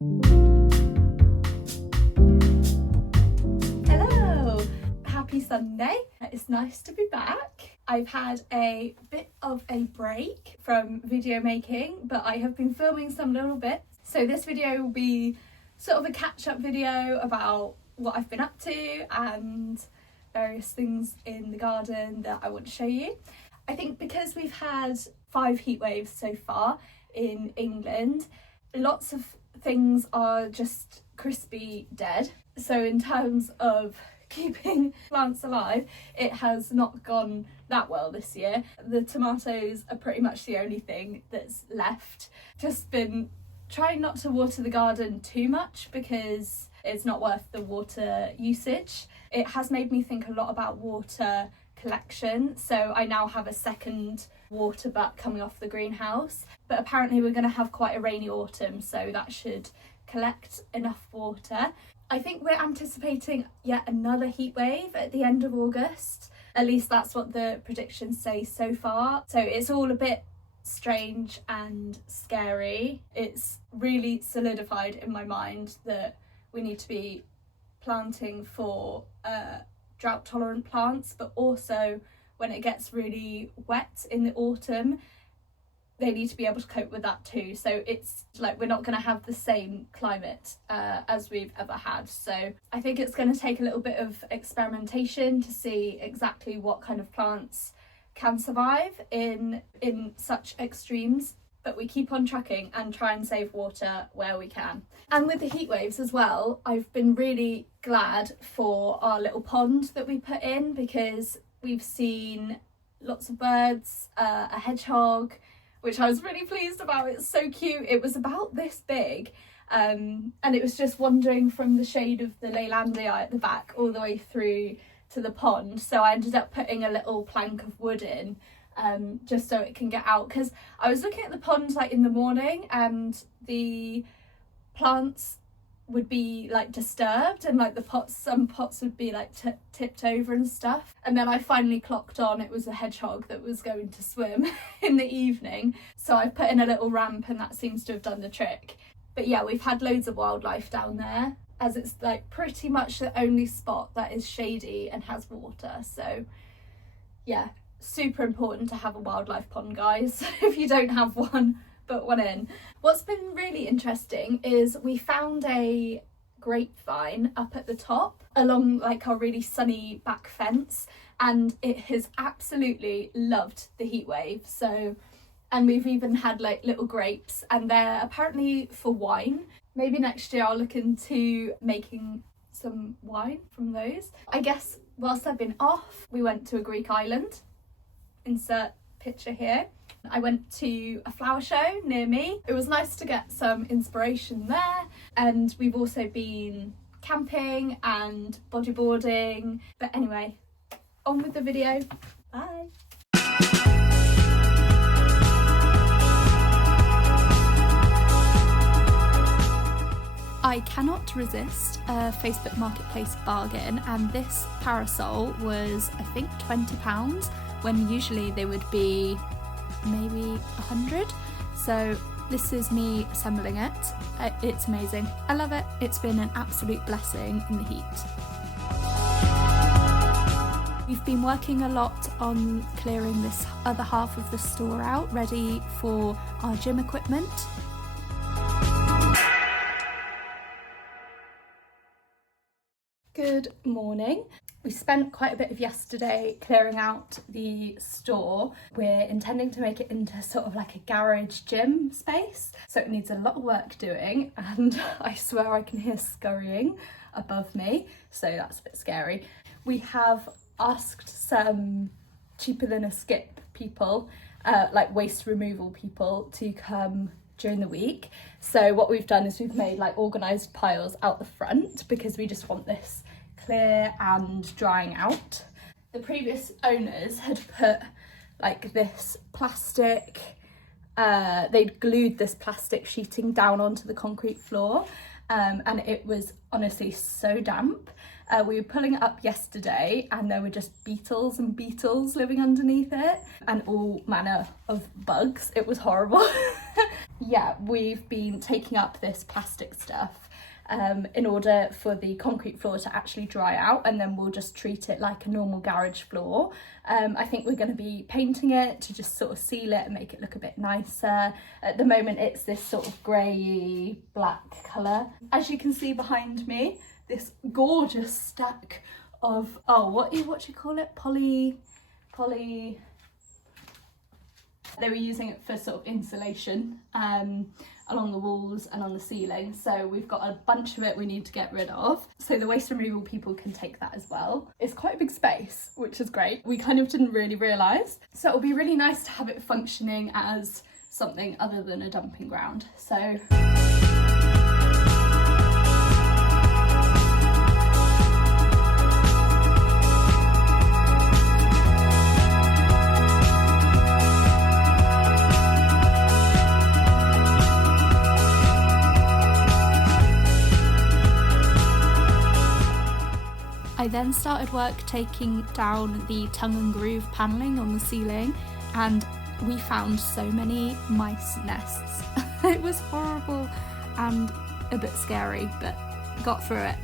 Hello! Happy Sunday. It's nice to be back. I've had a bit of a break from video making, but I have been filming some little bits. So this video will be sort of a catch-up video about what I've been up to and various things in the garden that I want to show you. I think because we've had 5 heat waves so far in England, lots of things are just crispy dead. So in terms of keeping plants alive, it has not gone that well this year. The tomatoes are pretty much the only thing that's left. Just been trying not to water the garden too much because it's not worth the water usage. It has made me think a lot about water collection, so I now have a second water butt coming off the greenhouse, but apparently we're going to have quite a rainy autumn, so that should collect enough water. I think we're anticipating yet another heat wave at the end of August. At least that's what the predictions say so far. So it's all a bit strange and scary. It's really solidified in my mind that we need to be planting for drought tolerant plants, but also when it gets really wet in the autumn, they need to be able to cope with that too. So it's like we're not going to have the same climate as we've ever had. So I think it's going to take a little bit of experimentation to see exactly what kind of plants can survive in such extremes. But we keep on trucking and try and save water where we can. And with the heat waves as well, I've been really glad for our little pond that we put in, because we've seen lots of birds, a hedgehog, which I was really pleased about. It's so cute. It was about this big, and it was just wandering from the shade of the Leylandii at the back all the way through to the pond. So I ended up putting a little plank of wood in, just so it can get out, because I was looking at the pond like in the morning and the plants would be like disturbed, and like some pots would be like tipped over and stuff, and then I finally clocked on it was a hedgehog that was going to swim in the evening, so I put in a little ramp and that seems to have done the trick. But yeah, we've had loads of wildlife down there, as it's like pretty much the only spot that is shady and has water. So yeah, super important to have a wildlife pond, guys. If you don't have one, put one in. What's been really interesting is we found a grapevine up at the top along like our really sunny back fence, and it has absolutely loved the heat wave. So, and we've even had like little grapes, and they're apparently for wine. Maybe next year I'll look into making some wine from those. I guess whilst I've been off, we went to a Greek island. Insert picture here. I went to a flower show near me. It was nice to get some inspiration there, and we've also been camping and bodyboarding. But anyway, on with the video. Bye. I cannot resist a Facebook Marketplace bargain, and this parasol was I think £20 when usually they would be maybe 100. So this is me assembling it. It's amazing. I love it. It's been an absolute blessing in the heat. We've been working a lot on clearing this other half of the store out, ready for our gym equipment. Good morning. We spent quite a bit of yesterday clearing out the store. We're intending to make it into sort of like a garage gym space, so it needs a lot of work doing, and I swear I can hear scurrying above me, so that's a bit scary. We have asked some cheaper than a skip people, like waste removal people, to come during the week. So what we've done is we've made like organised piles out the front, because we just want this clear and drying out. The previous owners had put like this plastic, they'd glued this plastic sheeting down onto the concrete floor, and it was honestly so damp. We were pulling it up yesterday and there were just beetles and beetles living underneath it, and all manner of bugs. It was horrible. yeah, we've been taking up this plastic stuff in order for the concrete floor to actually dry out, and then we'll just treat it like a normal garage floor. I think we're going to be painting it to just sort of seal it and make it look a bit nicer. At the moment it's this sort of grey black colour. As you can see behind me, this gorgeous stack of, oh, what do you call it? Poly. They were using it for sort of insulation along the walls and on the ceiling. So we've got a bunch of it we need to get rid of. So the waste removal people can take that as well. It's quite a big space, which is great. We kind of didn't really realise. So it'll be really nice to have it functioning as something other than a dumping ground. So I then started work taking down the tongue and groove panelling on the ceiling, and we found so many mice nests. It was horrible and a bit scary, but got through it.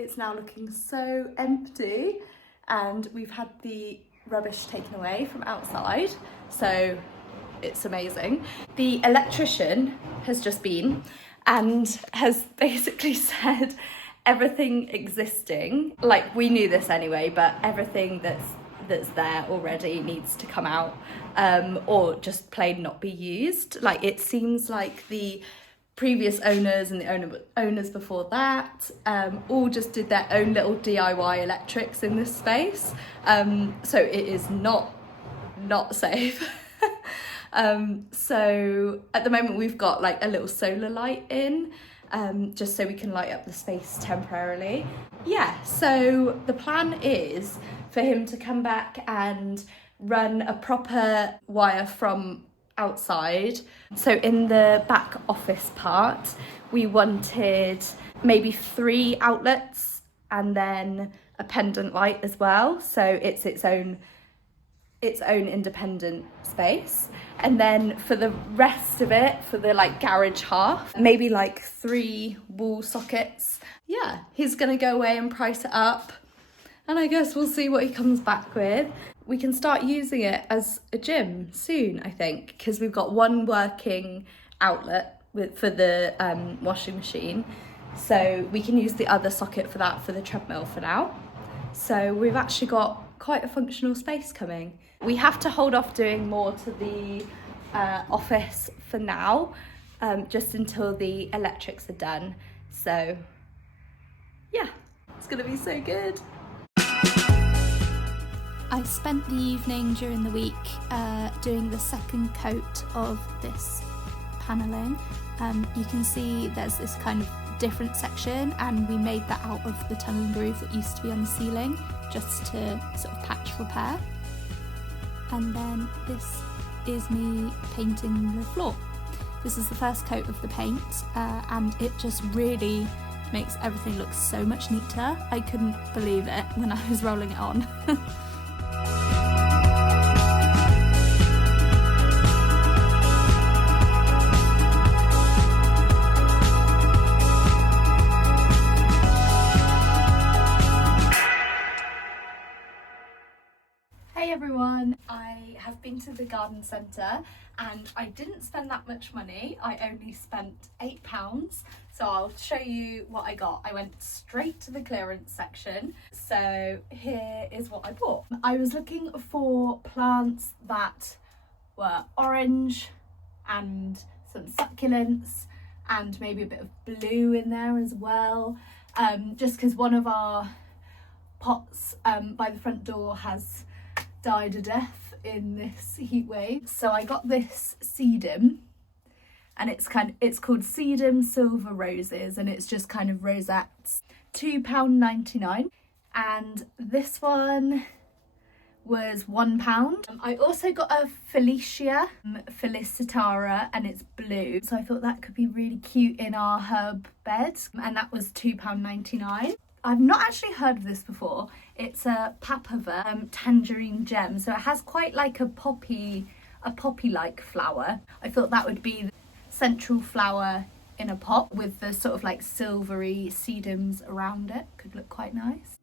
It's now looking so empty, and we've had the rubbish taken away from outside, so it's amazing. The electrician has just been and has basically said everything existing, like we knew this anyway, but everything that's there already needs to come out, or just plain not be used. Like, it seems like the previous owners and the owners before that all just did their own little DIY electrics in this space, so it is not safe. So at the moment we've got like a little solar light in, just so we can light up the space temporarily. Yeah, so the plan is for him to come back and run a proper wire from outside. So in the back office part, we wanted maybe 3 outlets and then a pendant light as well, so it's its own independent space. And then for the rest of it, for the like garage half, maybe like 3 wall sockets. Yeah, he's gonna go away and price it up, and I guess we'll see what he comes back with. We can start using it as a gym soon, I think, because we've got 1 working outlet for the washing machine, so we can use the other socket for that for the treadmill for now. So we've actually got quite a functional space coming. We have to hold off doing more to the office for now, just until the electrics are done. So yeah, it's gonna be so good. I spent the evening during the week doing the second coat of this panelling. You can see there's this kind of different section, and we made that out of the tongue and groove that used to be on the ceiling, just to sort of patch repair. And then this is me painting the floor. This is the first coat of the paint, and it just really makes everything look so much neater. I couldn't believe it when I was rolling it on. Hey everyone, I have been to the garden centre and I didn't spend that much money. I only spent £8, so I'll show you what I got. I went straight to the clearance section, so here is what I bought. I was looking for plants that were orange and some succulents and maybe a bit of blue in there as well, just because one of our pots by the front door has died a death in this heat wave. So I got this sedum, and it's called Sedum Silver Roses, and it's just kind of rosettes. £2.99, and this one was £1. I also got a Felicia Felicitara, and it's blue, so I thought that could be really cute in our herb bed, and that was £2.99. I've not actually heard of this before. It's a Papava tangerine gem, so it has quite like a poppy-like flower. I thought that would be the central flower in a pot with the sort of like silvery sedums around it. Could look quite nice.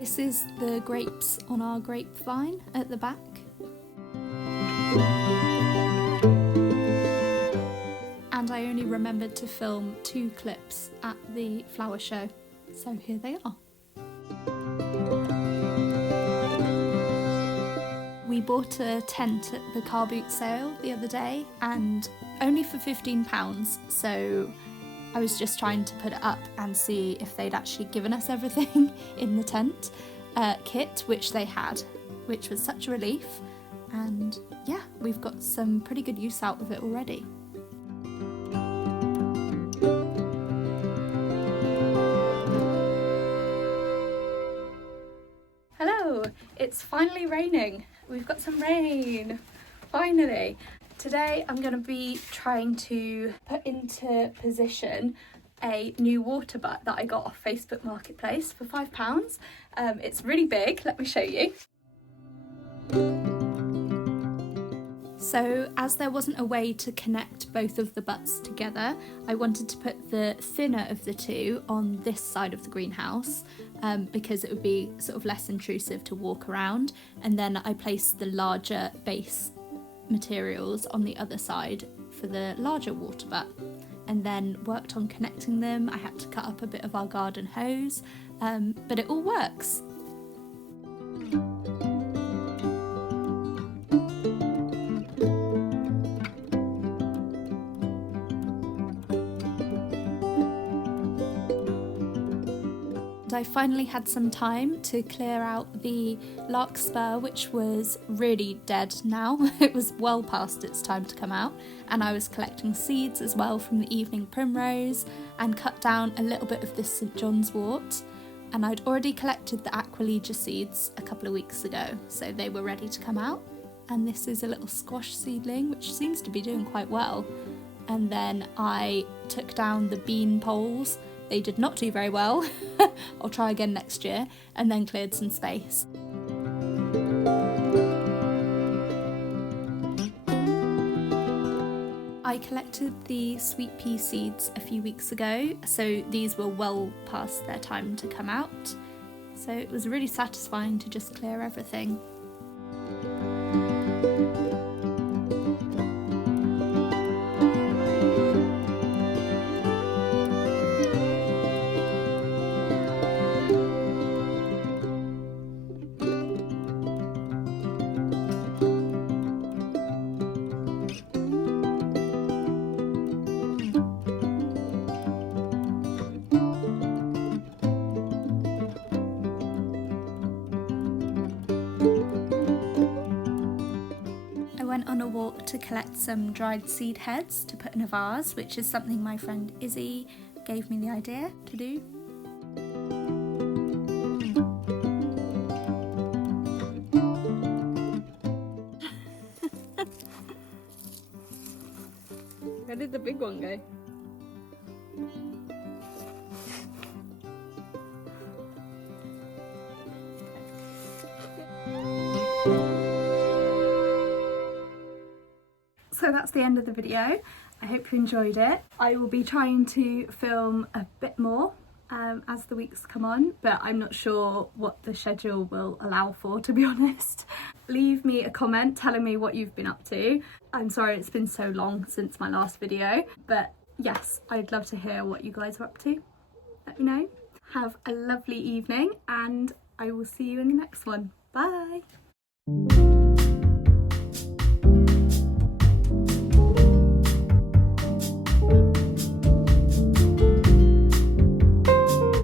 This is the grapes on our grapevine at the back. And I only remembered to film 2 clips at the flower show, so here they are. We bought a tent at the car boot sale the other day, and only for £15, so I was just trying to put it up and see if they'd actually given us everything in the tent kit, which they had, which was such a relief. And yeah, we've got some pretty good use out of it already. Hello, it's finally raining. We've got some rain, finally. Today I'm going to be trying to put into position a new water butt that I got off Facebook Marketplace for £5. It's really big, let me show you. So as there wasn't a way to connect both of the butts together, I wanted to put the thinner of the two on this side of the greenhouse because it would be sort of less intrusive to walk around, and then I placed the larger base materials on the other side for the larger water butt, and then worked on connecting them. I had to cut up a bit of our garden hose, but it all works. I finally had some time to clear out the larkspur, which was really dead now. It was well past its time to come out, and I was collecting seeds as well from the evening primrose, and cut down a little bit of this St John's wort, and I'd already collected the Aquilegia seeds a couple of weeks ago, so they were ready to come out. And this is a little squash seedling which seems to be doing quite well. And then I took down the bean poles. They did not do very well. I'll try again next year, and then cleared some space. I collected the sweet pea seeds a few weeks ago, so these were well past their time to come out. So it was really satisfying to just clear everything. Went on a walk to collect some dried seed heads to put in a vase, which is something my friend Izzy gave me the idea to do. Where did the big one go? So that's the end of the video. I hope you enjoyed it. I will be trying to film a bit more as the weeks come on, but I'm not sure what the schedule will allow for, to be honest. Leave me a comment telling me what you've been up to. I'm sorry it's been so long since my last video, but yes, I'd love to hear what you guys are up to. Let me know. Have a lovely evening and I will see you in the next one. Bye.